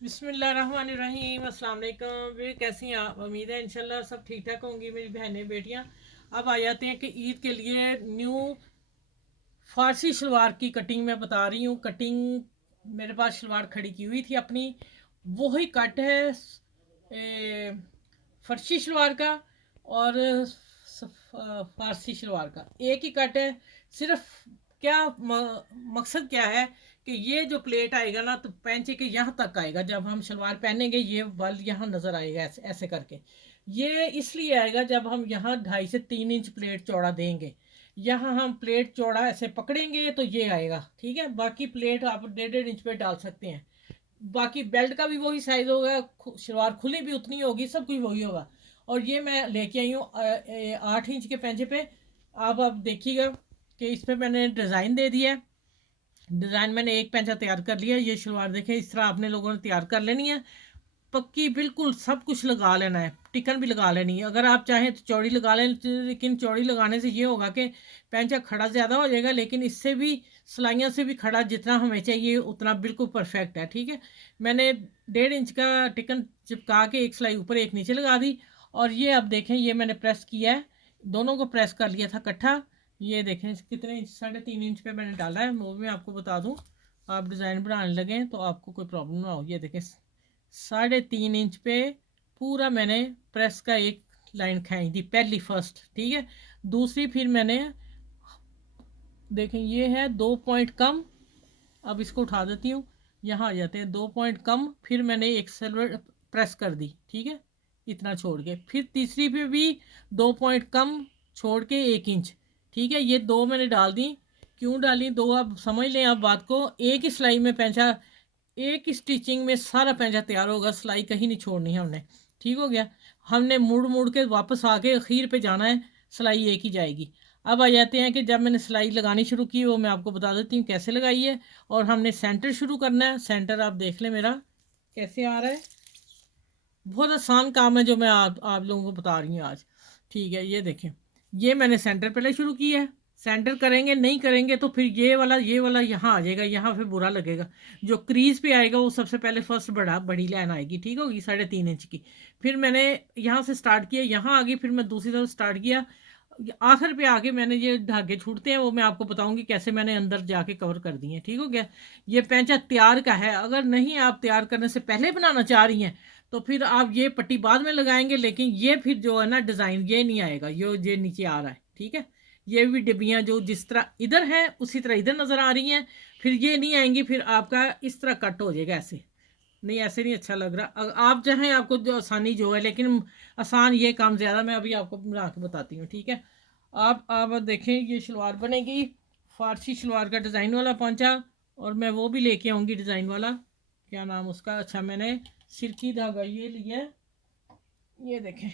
बिस्मिल्लाहिर्रहमानिर्रहीम। अस्सलाम वालेकुम। वे कैसी हैं आप? उम्मीद है इंशाल्लाह सब ठीक ठाक होंगी मेरी बहनें बेटियां। अब आ जाते हैं कि ईद के लिए न्यू फारसी शलवार की कटिंग मैं बता रही हूँ। कटिंग मेरे पास शलवार खड़ी की हुई थी अपनी, वही कट है फर्शी शलवार का और फारसी शलवार का एक ही कट है। सिर्फ क्या मकसद क्या है कि ये जो प्लेट आएगा ना तो पैंचे के यहाँ तक आएगा। जब हम शलवार पहनेंगे ये बल यहाँ नज़र आएगा ऐसे ऐसे करके। ये इसलिए आएगा जब हम यहाँ 2.5 से 3 इंच प्लेट चौड़ा देंगे। यहाँ हम प्लेट चौड़ा ऐसे पकड़ेंगे तो ये आएगा, ठीक है। बाकी प्लेट आप 1.5 1.5 इंच पे डाल सकते हैं। बाकी बेल्ट का भी वही साइज होगा, शलवार खुली भी उतनी होगी, सब कुछ वही होगा। और ये मैं लेके आई हूँ 8 इंच के पैंचे पे। आप देखिएगा कि इस पर मैंने डिज़ाइन दे दिया है। डिज़ाइन मैंने एक पैंचा तैयार कर लिया। ये शलवार देखें, इस तरह आपने लोगों ने तैयार कर लेनी है। पक्की बिल्कुल सब कुछ लगा लेना है, टिकन भी लगा लेनी है। अगर आप चाहें तो चौड़ी लगा लें, लेकिन चौड़ी लगाने से ये होगा कि पैंचा खड़ा ज़्यादा हो जाएगा, लेकिन इससे भी सिलाइयों से भी खड़ा जितना हमें चाहिए उतना बिल्कुल परफेक्ट है, ठीक है। मैंने 1.5 इंच का टिकन चिपका के एक सिलाई ऊपर एक नीचे लगा दी। और ये अब देखें, ये मैंने प्रेस किया है, दोनों को प्रेस कर लिया था इकट्ठा। ये देखें कितने इंच, 3.5 इंच पे मैंने डाला है, वो भी मैं आपको बता दूँ। आप डिज़ाइन बनाने लगें तो आपको कोई प्रॉब्लम ना हो। ये देखें 3.5 इंच पे पूरा मैंने प्रेस का एक लाइन खींच दी, पहली फर्स्ट, ठीक है। दूसरी फिर मैंने देखें, ये है 2 पॉइंट कम। अब इसको उठा देती हूँ, यहाँ आ जाते हैं 2 पॉइंट कम। फिर मैंने एक सिल्वर प्रेस कर दी, ठीक है, इतना छोड़ के। फिर तीसरी पे भी 2 पॉइंट कम छोड़ के 1 इंच, ठीक है। ये दो मैंने डाल दी। क्यों डाली दो, आप समझ लें। आप बात को, एक ही सिलाई में पैंचा, एक ही स्टिचिंग में सारा पैंचा तैयार होगा, सिलाई कहीं नहीं छोड़नी है हमने, ठीक हो गया। हमने मुड़ मुड़ के वापस आके अखीर पे जाना है, सिलाई एक ही जाएगी। अब आ जाते हैं कि जब मैंने सिलाई लगानी शुरू की, वो मैं आपको बता देती हूँ कैसे लगाई है। और हमने सेंटर शुरू करना है। सेंटर आप देख लें मेरा कैसे आ रहा है। बहुत आसान काम है जो मैं आप लोगों को बता रही हूँ आज, ठीक है। ये देखें, ये मैंने सेंटर पहले शुरू किया है। सेंटर करेंगे, नहीं करेंगे तो फिर ये वाला यहाँ आ जाएगा, यहाँ फिर बुरा लगेगा। जो क्रीज पे आएगा वो सबसे पहले फर्स्ट बड़ी लाइन आएगी, ठीक होगी 3.5 इंच की। फिर मैंने यहाँ से स्टार्ट किया, यहाँ आ गई, फिर मैं दूसरी तरफ स्टार्ट किया। आखिर पे आके मैंने ये धागे छूटते हैं, वो मैं आपको बताऊंगी कैसे मैंने अंदर जाके कवर कर दिए हैं, ठीक हो गया। ये पैंचा तैयार का है। अगर नहीं आप तैयार करने से पहले बनाना चाह रही हैं तो फिर आप ये पट्टी बाद में लगाएंगे, लेकिन ये फिर जो है ना डिज़ाइन ये नहीं आएगा, ये नीचे आ रहा है, ठीक है। ये भी डिब्बियाँ जो जिस तरह इधर हैं उसी तरह इधर नज़र आ रही हैं, फिर ये नहीं आएंगी। फिर आपका इस तरह कट हो जाएगा ऐसे। नहीं, ऐसे नहीं अच्छा लग रहा। आप चाहें, आपको जो आसानी जो है, लेकिन आसान ये काम ज़्यादा। मैं अभी आपको बना के बताती हूँ, ठीक है। आप देखें, ये शलवार बनेगी फारसी शलवार का डिज़ाइन वाला पांचा। और मैं वो भी लेके आऊँगी डिज़ाइन वाला, क्या नाम उसका। अच्छा, मैंने सिल्की धागा ये लिया, ये देखें,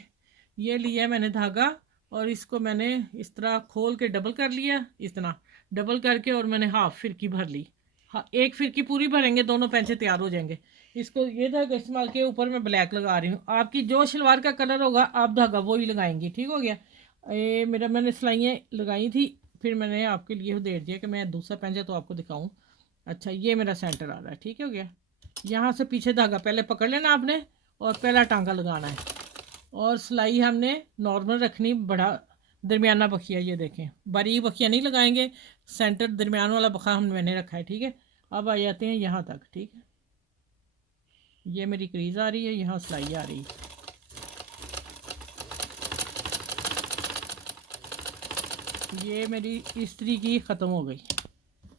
ये लिया मैंने धागा। और इसको मैंने इस तरह खोल के डबल कर लिया, इस तरह डबल करके, और मैंने हाफ फिरकी भर ली। हाँ, एक फिरकी पूरी भरेंगे, दोनों पैंचे तैयार हो जाएंगे। इसको ये धागा इस्तेमाल के ऊपर मैं ब्लैक लगा रही हूँ। आपकी जो शलवार का कलर होगा आप धागा वो ही लगाएंगी, ठीक हो गया। ये मेरा मैंने सिलाइयाँ लगाई थी, फिर मैंने आपके लिए दे दिया कि मैं दूसरा पैंचा तो आपको दिखाऊँ। अच्छा, ये मेरा सेंटर आ रहा है, ठीक हो गया। यहाँ से पीछे धागा पहले पकड़ लेना आपने, और पहला टांका लगाना है। और सिलाई हमने नॉर्मल रखनी, बड़ा दरमियाना बखिया, ये देखें बारीक बखिया नहीं लगाएंगे। सेंटर दरमियान वाला बखा हम मैंने रखा है, ठीक है। अब आ जाते हैं यहाँ तक, ठीक है। ये मेरी क्रीज आ रही है, यहाँ सिलाई आ रही है। ये मेरी इस्त्री की ख़त्म हो गई।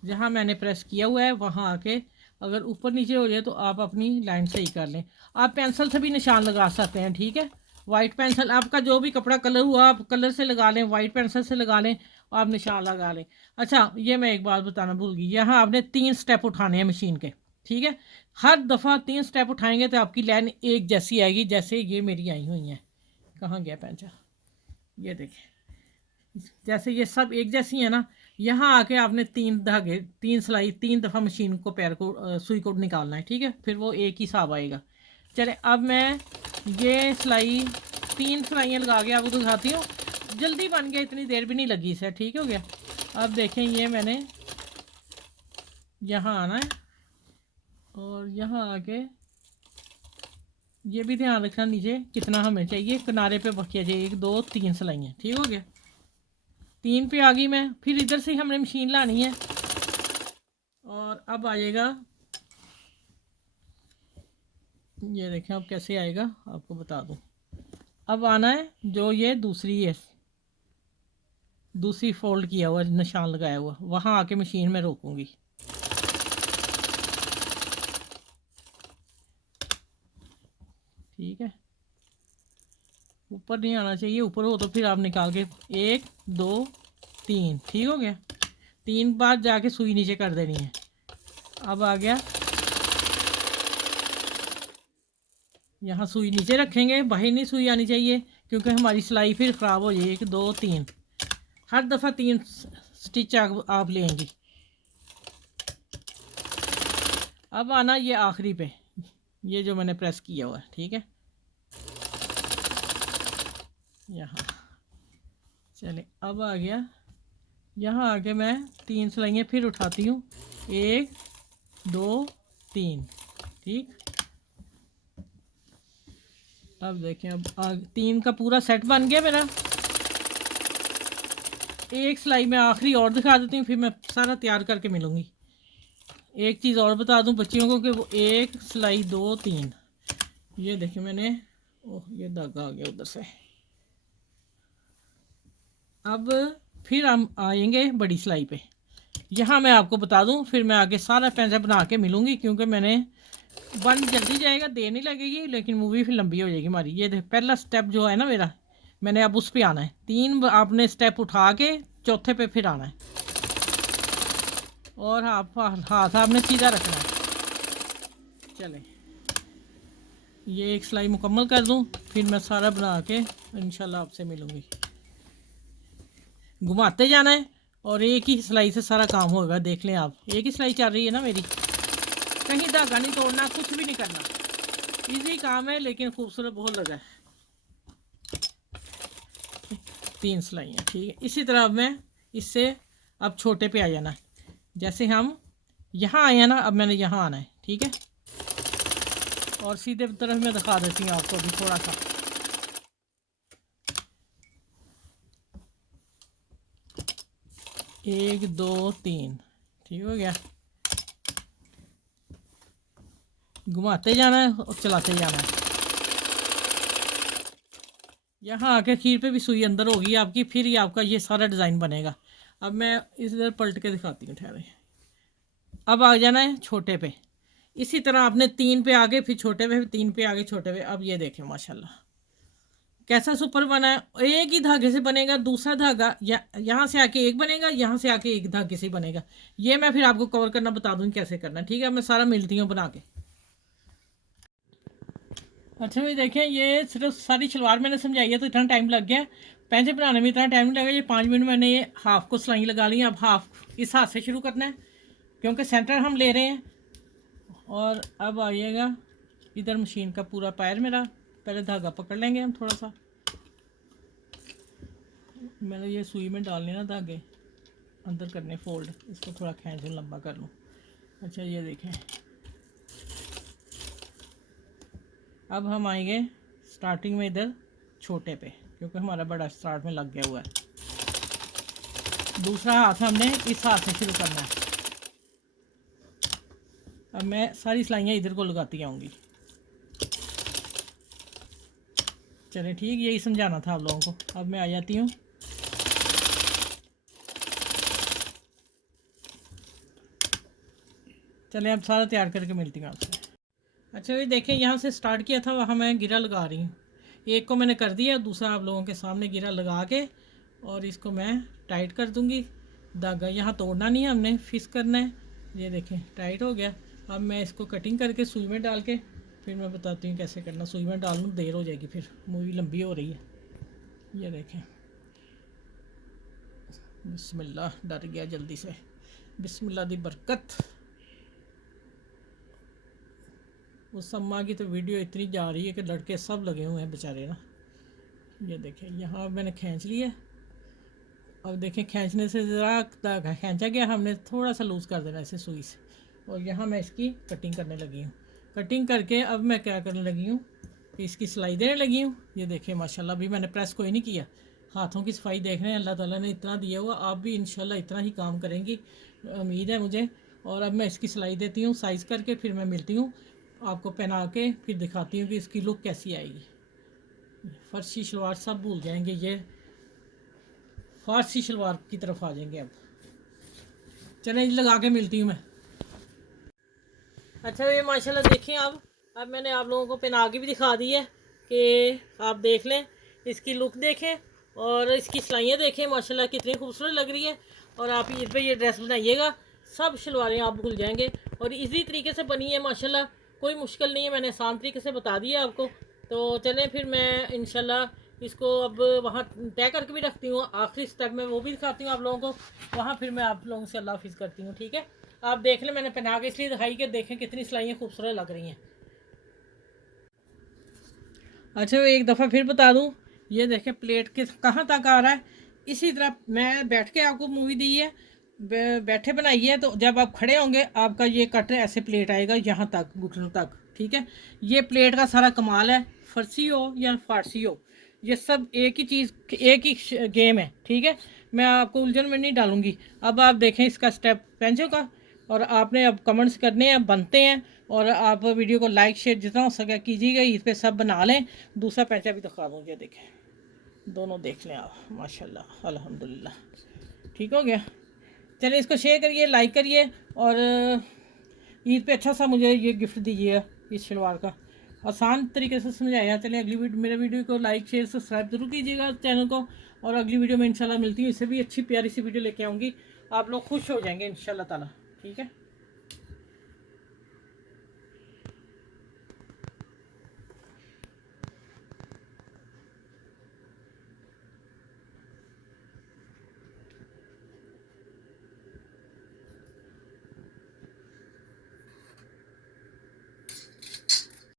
जहाँ मैंने प्रेस किया हुआ है वहाँ आके अगर ऊपर नीचे हो जाए तो आप अपनी लाइन सही कर लें। आप पेंसिल से भी निशान लगा सकते हैं, ठीक है। वाइट पेंसिल, आपका जो भी कपड़ा कलर हुआ आप कलर से लगा लें, वाइट पेंसिल से लगा लें, आप निशान लगा लें। अच्छा, ये मैं एक बात बताना भूल गई, यहाँ आपने 3 स्टेप उठाने हैं मशीन के, ठीक है। हर दफ़ा 3 स्टेप उठाएंगे तो आपकी लाइन एक जैसी आएगी, जैसे ये मेरी आई हुई हैं। कहाँ गया पैंचा, ये देखें, जैसे ये सब एक जैसी है ना। यहाँ आके आपने 3 धागे, 3 सिलाई 3 दफ़ा मशीन को पैर को सुई को निकालना है, ठीक है। फिर वो एक ही हिसाब आएगा। चले, अब मैं ये सिलाई 3 सिलाइयाँ लगा के आपको दिखाती हूँ। जल्दी बन गया, इतनी देर भी नहीं लगी इसे, ठीक हो गया। अब देखें, ये मैंने यहाँ आना है और यहाँ आके ये भी ध्यान रखना नीचे कितना हमें चाहिए, किनारे पे बकिया चाहिए 1 2 3 सिलाइयाँ, ठीक हो गया। 3 पे आ गई मैं, फिर इधर से हमने मशीन लानी है और अब आएगा, ये देखें अब कैसे आएगा आपको बता दूं। अब आना है जो ये दूसरी है, दूसरी फोल्ड किया हुआ निशान लगाया हुआ, वहाँ आके मशीन में रोकूंगी। ठीक है, ऊपर नहीं आना चाहिए, ऊपर हो तो फिर आप निकाल के 1 2 3, ठीक हो गया। 3 बार जाके सुई नीचे कर देनी है। अब आ गया, यहाँ सुई नीचे रखेंगे, बाहर नहीं सुई आनी चाहिए क्योंकि हमारी सिलाई फिर ख़राब हो जाएगी। 1 2 3, हर दफ़ा 3 स्टिच आप लेंगी। अब आना ये आखिरी पे, ये जो मैंने प्रेस किया हुआ है, ठीक है। यहाँ चले, अब आ गया, यहाँ आके मैं 3 सिलाइयाँ फिर उठाती हूँ, 1 2 3, ठीक। अब देखें, अब 3 का पूरा सेट बन गया मेरा। एक सिलाई मैं आखिरी और दिखा देती हूँ, फिर मैं सारा तैयार करके मिलूँगी। एक चीज़ और बता दूँ बच्चियों को कि वो 1 सिलाई 2 3, ये देखिए मैंने, ओह ये धागा आ गया उधर से। अब फिर हम आएंगे बड़ी सिलाई पे। यहाँ मैं आपको बता दूँ, फिर मैं आगे सारा पैंचा बना के मिलूँगी क्योंकि मैंने बन जल्दी जाएगा, देर नहीं लगेगी, लेकिन मूवी फिर लंबी हो जाएगी हमारी। ये पहला स्टेप जो है ना मेरा, मैंने अब उस पर आना है। 3 आपने स्टेप उठा के चौथे पे फिर आना है और हाथ आपने सीधा रखना है। चले, ये एक सिलाई मुकम्मल कर दूं, फिर मैं सारा बना के इंशाल्लाह आपसे मिलूँगी। घुमाते जाना है और एक ही सिलाई से सारा काम होगा। देख लें आप, एक ही सिलाई चल रही है ना मेरी, कहीं धागा नहीं तोड़ना, कुछ भी नहीं करना। इजी काम है लेकिन खूबसूरत बहुत लगा है। 3 सिलाइयाँ, ठीक है। इसी तरह अब मैं इससे अब छोटे पे आ जाना है। जैसे हम यहाँ आए हैं ना, अब मैंने यहाँ आना है, ठीक है। और सीधे तरफ मैं दिखा देती हूँ आपको अभी थोड़ा सा। 1 2 3, ठीक हो गया। घुमाते जाना है और चलाते जाना है। यहाँ आके खीर पे भी सुई अंदर होगी आपकी, फिर ही आपका ये सारा डिज़ाइन बनेगा। अब मैं इधर पलट के दिखाती हूँ, ठहरे। अब आ जाना है छोटे पे। इसी तरह आपने 3 पे आगे, फिर छोटे पे, फिर 3 पे आगे, छोटे पे। अब ये देखें माशाल्लाह कैसा सुपर बना है। एक ही धागे से बनेगा, दूसरा धागा यहाँ से आके एक बनेगा, यहाँ से आके एक धागे से बनेगा। ये मैं फिर आपको कवर करना बता दूँगी कैसे करना, ठीक है। मैं सारा मिलती हूँ बना के। अच्छा भाई देखें, ये सिर्फ सारी शलवार मैंने समझाई है तो इतना टाइम लग गया। पैंचे बनाने में इतना टाइम नहीं लगा। ये 5 मिनट मैंने ये हाफ को सिलाई लगा ली। अब हाफ इस हाथ से शुरू करना है क्योंकि सेंटर हम ले रहे हैं। और अब आइएगा इधर मशीन का पूरा पैर मेरा, पहले धागा पकड़ लेंगे हम थोड़ा सा। मैंने ये सुई में डालने ना धागे अंदर करने फोल्ड, इसको थोड़ा खींच लंबा कर लूँ। अच्छा ये देखें, अब हम आएंगे स्टार्टिंग में इधर छोटे पे, क्योंकि हमारा बड़ा स्टार्ट में लग गया हुआ है। दूसरा हाथ हमने इस हाथ से शुरू करना है। अब मैं सारी सिलाइयाँ इधर को लगाती आऊँगी। चले ठीक, यही समझाना था आप लोगों को। अब मैं आ जाती हूँ। चले अब सारा तैयार करके मिलती हूँ आपसे। अच्छा ये देखें, यहाँ से स्टार्ट किया था वहाँ मैं गिरा लगा रही हूँ। एक को मैंने कर दिया, दूसरा आप लोगों के सामने गिरा लगा के और इसको मैं टाइट कर दूँगी। धागा यहाँ तोड़ना नहीं है, हमने फिक्स करना है। ये देखें टाइट हो गया। अब मैं इसको कटिंग करके सुई में डाल के फिर मैं बताती हूँ कैसे करना। सुई में डालूँ देर हो जाएगी, फिर मूवी लंबी हो रही है। ये देखें, बिस्मिल्लाह, डर गया जल्दी से। बिस्मिल्लाह दी बरकत। उस अम्मा की तो वीडियो इतनी जा रही है कि लड़के सब लगे हुए हैं बेचारे ना। ये देखें, यहाँ मैंने खींच लिया। अब देखें खींचने से ज़रा धागा खींचा गया, हमने थोड़ा सा लूज़ कर देना इसे सुई से। और यहाँ मैं इसकी कटिंग करने लगी हूँ। कटिंग करके अब मैं क्या करने लगी हूँ, कि इसकी सिलाई देने लगी हूँ। ये देखिए माशाल्लाह, अभी मैंने प्रेस कोई नहीं किया। हाथों की सफाई देख रहे हैं, अल्लाह ताला ने इतना दिया हुआ, आप भी इंशाल्लाह इतना ही काम करेंगी, उम्मीद है मुझे। और अब मैं इसकी सिलाई देती हूँ साइज़ करके, फिर मैं मिलती हूँ आपको पहना के, फिर दिखाती हूँ कि इसकी लुक कैसी आएगी। फर्शी शलवार सब भूल जाएंगे, ये फारसी शलवार की तरफ आ जाएंगे अब। चलें लगा के मिलती हूँ मैं। अच्छा ये माशाल्लाह देखिए, अब मैंने आप लोगों को पहना के भी दिखा दी है कि आप देख लें, इसकी लुक देखें और इसकी सिलाइयाँ देखें, माशाल्लाह कितनी खूबसूरत लग रही है। और आप इस पर ये ड्रेस बनाइएगा, सब शलवारें आप भूल जाएंगे। और इसी तरीके से बनी है माशाल्लाह, कोई मुश्किल नहीं है, मैंने आसान तरीके से बता दिया आपको। तो चलें फिर मैं इंशाल्लाह इसको अब वहाँ तय करके भी रखती हूँ, आखिरी स्टेप में वो भी दिखाती हूँ आप लोगों को, वहाँ फिर मैं आप लोगों से अल्लाह हाफिज़ करती हूँ। ठीक है, आप देख लें, मैंने पहना के इसलिए दिखाई कि देखें कितनी सिलाइयाँ खूबसूरत लग रही हैं। अच्छा एक दफ़ा फिर बता दूं, ये देखें प्लेट के कहाँ तक आ रहा है। इसी तरह मैं बैठ के आपको मूवी दी है, बैठे बनाई है, तो जब आप खड़े होंगे आपका ये कट ऐसे प्लेट आएगा यहाँ तक, घुटनों तक। ठीक है, ये प्लेट का सारा कमाल है, फरसी हो या फारसी हो, ये सब एक ही चीज़, एक ही गेम है। ठीक है, मैं आपको उलझन में नहीं डालूंगी। अब आप देखें इसका स्टेप पेंचो का, और आपने अब कमेंट्स करने हैं, बनते हैं। और आप वीडियो को लाइक शेयर जितना हो सके कीजिएगा, इस पर सब बना लें। दूसरा पैंचा भी दिखा दूँ, ये देखें, दोनों देख लें आप, माशाल्लाह अल्हम्दुलिल्लाह। ठीक हो गया, चलिए इसको शेयर करिए, लाइक करिए, और ईद पे अच्छा सा मुझे ये गिफ्ट दीजिए इस शलवार का, आसान तरीके से समझाया। चलिए अगली वीडियो, मेरे वीडियो को लाइक शेयर सब्सक्राइब जरूर कीजिएगा चैनल को। और अगली वीडियो में इंशाल्लाह मिलती हूँ, इससे भी अच्छी प्यारी सी वीडियो लेके आऊँगी, आप लोग खुश हो जाएंगे इंशाल्लाह ताला। ठीक है।